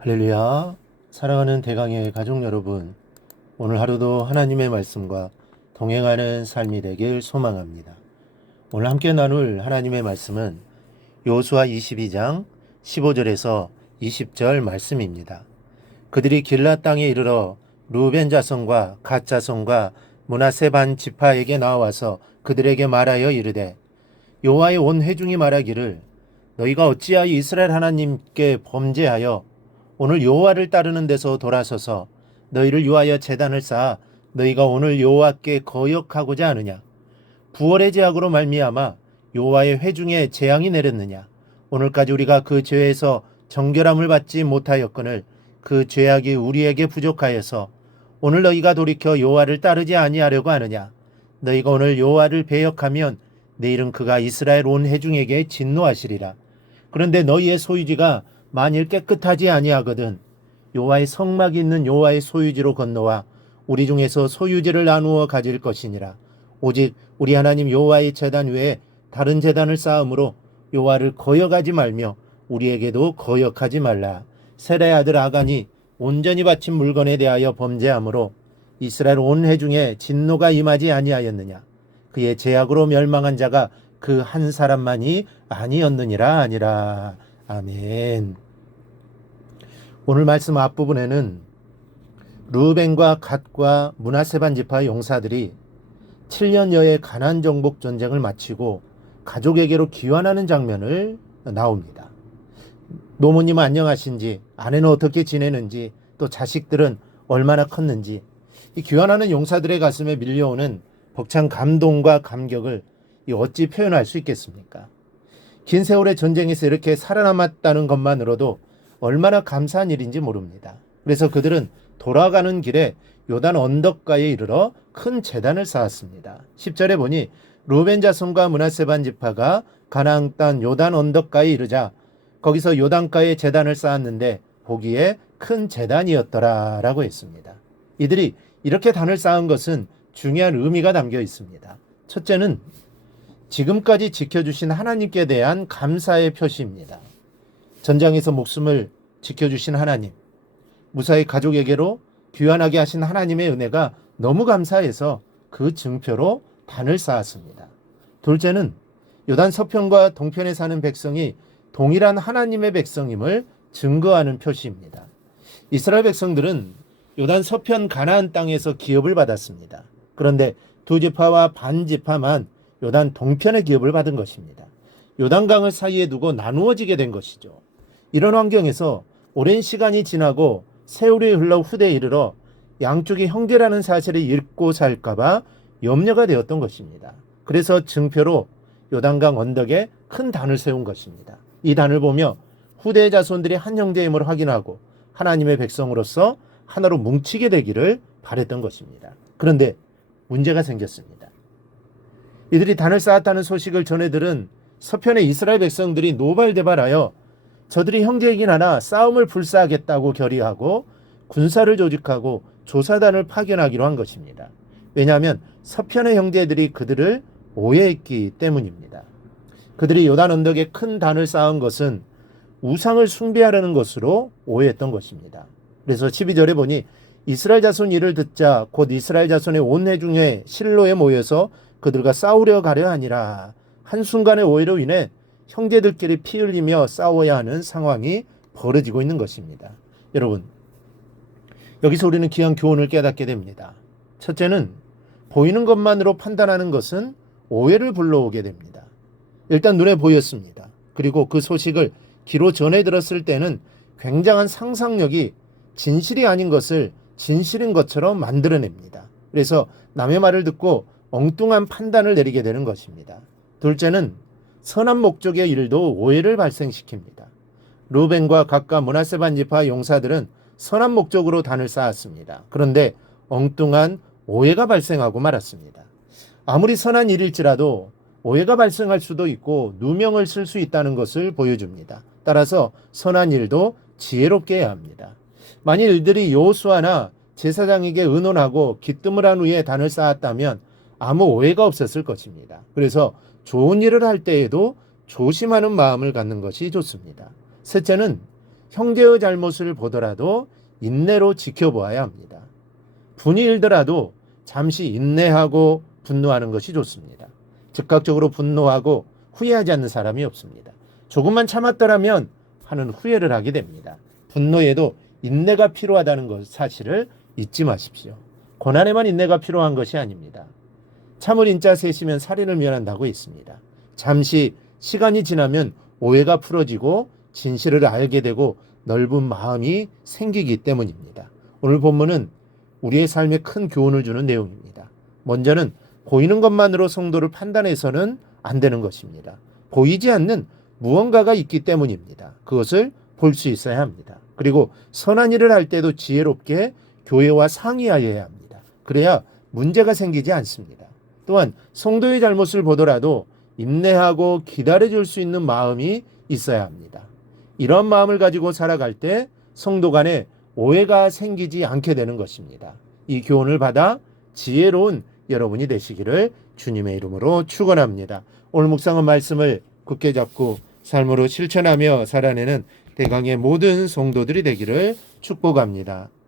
할렐루야. 사랑하는 대강의 가족 여러분, 오늘 하루도 하나님의 말씀과 동행하는 삶이 되길 소망합니다. 오늘 함께 나눌 하나님의 말씀은 여호수아 22장 15절에서 20절 말씀입니다. 그들이 길앗 땅에 이르러 루벤 자손과 갓 자손과 므낫세 반 지파에게 나와서 그들에게 말하여 이르되, 여호와의 온 회중이 말하기를, 너희가 어찌하여 이스라엘 하나님께 범죄하여 오늘 여호와를 따르는 데서 돌아서서 너희를 위하여 제단을 쌓아 너희가 오늘 여호와께 거역하고자 하느냐? 부활의 제약으로 말미암아 여호와의 회중에 재앙이 내렸느냐? 오늘까지 우리가 그 죄에서 정결함을 받지 못하였거늘 그 죄악이 우리에게 부족하여서 오늘 너희가 돌이켜 여호와를 따르지 아니하려고 하느냐? 너희가 오늘 여호와를 배역하면 내일은 그가 이스라엘 온 회중에게 진노하시리라. 그런데 너희의 소유지가 만일 깨끗하지 아니하거든 여호와의 성막이 있는 여호와의 소유지로 건너와 우리 중에서 소유지를 나누어 가질 것이니라. 오직 우리 하나님 여호와의 제단 외에 다른 제단을 쌓음으로 여호와를 거역하지 말며 우리에게도 거역하지 말라. 셀의 아들 아간이 온전히 바친 물건에 대하여 범죄함으로 이스라엘 온 회중에 진노가 임하지 아니하였느냐? 그의 제약으로 멸망한 자가 그 한 사람만이 아니었느니라. 아니라. 아멘. 오늘 말씀 앞부분에는 르우벤과 갓과 므낫세 반 지파 용사들이 7년여의 가나안 정복 전쟁을 마치고 가족에게로 귀환하는 장면을 나옵니다. 노모님 안녕하신지, 아내는 어떻게 지내는지, 또 자식들은 얼마나 컸는지, 이 귀환하는 용사들의 가슴에 밀려오는 벅찬 감동과 감격을 어찌 표현할 수 있겠습니까? 긴 세월의 전쟁에서 이렇게 살아남았다는 것만으로도 얼마나 감사한 일인지 모릅니다. 그래서 그들은 돌아가는 길에 요단 언덕가에 이르러 큰 제단을 쌓았습니다. 10절에 보니 르우벤 자손과 므낫세 반 지파가 가나안 땅 요단 언덕가에 이르자 거기서 요단가에 제단을 쌓았는데 보기에 큰 제단이었더라 라고 했습니다. 이들이 이렇게 단을 쌓은 것은 중요한 의미가 담겨 있습니다. 첫째는 지금까지 지켜주신 하나님께 대한 감사의 표시입니다. 전장에서 목숨을 지켜주신 하나님, 무사히 가족에게로 귀환하게 하신 하나님의 은혜가 너무 감사해서 그 증표로 단을 쌓았습니다. 둘째는 요단 서편과 동편에 사는 백성이 동일한 하나님의 백성임을 증거하는 표시입니다. 이스라엘 백성들은 요단 서편 가나안 땅에서 기업을 받았습니다. 그런데 두 지파와 반 지파만 요단 동편의 기업을 받은 것입니다. 요단강을 사이에 두고 나누어지게 된 것이죠. 이런 환경에서 오랜 시간이 지나고 세월이 흘러 후대에 이르러 양쪽이 형제라는 사실을 잊고 살까봐 염려가 되었던 것입니다. 그래서 증표로 요단강 언덕에 큰 단을 세운 것입니다. 이 단을 보며 후대의 자손들이 한 형제임을 확인하고 하나님의 백성으로서 하나로 뭉치게 되기를 바랬던 것입니다. 그런데 문제가 생겼습니다. 이들이 단을 쌓았다는 소식을 전해 들은 서편의 이스라엘 백성들이 노발대발하여 저들이 형제이긴 하나 싸움을 불사하겠다고 결의하고 군사를 조직하고 조사단을 파견하기로 한 것입니다. 왜냐하면 서편의 형제들이 그들을 오해했기 때문입니다. 그들이 요단 언덕에 큰 단을 쌓은 것은 우상을 숭배하려는 것으로 오해했던 것입니다. 그래서 12절에 보니 이스라엘 자손 이를 듣자 곧 이스라엘 자손의 온 회중에 실로에 모여서 그들과 싸우려 가려 하니라. 한순간의 오해로 인해 형제들끼리 피 흘리며 싸워야 하는 상황이 벌어지고 있는 것입니다. 여러분, 여기서 우리는 귀한 교훈을 깨닫게 됩니다. 첫째는 보이는 것만으로 판단하는 것은 오해를 불러오게 됩니다. 일단 눈에 보였습니다. 그리고 그 소식을 귀로 전해 들었을 때는 굉장한 상상력이 진실이 아닌 것을 진실인 것처럼 만들어냅니다. 그래서 남의 말을 듣고 엉뚱한 판단을 내리게 되는 것입니다. 둘째는 선한 목적의 일도 오해를 발생시킵니다. 르우벤과 갓과 므낫세 반 지파 용사들은 선한 목적으로 단을 쌓았습니다. 그런데 엉뚱한 오해가 발생하고 말았습니다. 아무리 선한 일일지라도 오해가 발생할 수도 있고 누명을 쓸 수 있다는 것을 보여줍니다. 따라서 선한 일도 지혜롭게 해야 합니다. 만일 이들이 여호수아나 제사장에게 의논하고 기뜸을 한 후에 단을 쌓았다면 아무 오해가 없었을 것입니다. 그래서 좋은 일을 할 때에도 조심하는 마음을 갖는 것이 좋습니다. 셋째는 형제의 잘못을 보더라도 인내로 지켜보아야 합니다. 분이 일더라도 잠시 인내하고 분노하는 것이 좋습니다. 즉각적으로 분노하고 후회하지 않는 사람이 없습니다. 조금만 참았더라면 하는 후회를 하게 됩니다. 분노에도 인내가 필요하다는 것 사실을 잊지 마십시오. 고난에만 인내가 필요한 것이 아닙니다. 참을 인자 셋이면 살인을 면한다고 했습니다. 잠시 시간이 지나면 오해가 풀어지고 진실을 알게 되고 넓은 마음이 생기기 때문입니다. 오늘 본문은 우리의 삶에 큰 교훈을 주는 내용입니다. 먼저는 보이는 것만으로 성도를 판단해서는 안 되는 것입니다. 보이지 않는 무언가가 있기 때문입니다. 그것을 볼 수 있어야 합니다. 그리고 선한 일을 할 때도 지혜롭게 교회와 상의하여야 합니다. 그래야 문제가 생기지 않습니다. 또한 성도의 잘못을 보더라도 인내하고 기다려줄 수 있는 마음이 있어야 합니다. 이런 마음을 가지고 살아갈 때 성도 간에 오해가 생기지 않게 되는 것입니다. 이 교훈을 받아 지혜로운 여러분이 되시기를 주님의 이름으로 축원합니다. 오늘 묵상한 말씀을 굳게 잡고 삶으로 실천하며 살아내는 대강의 모든 성도들이 되기를 축복합니다.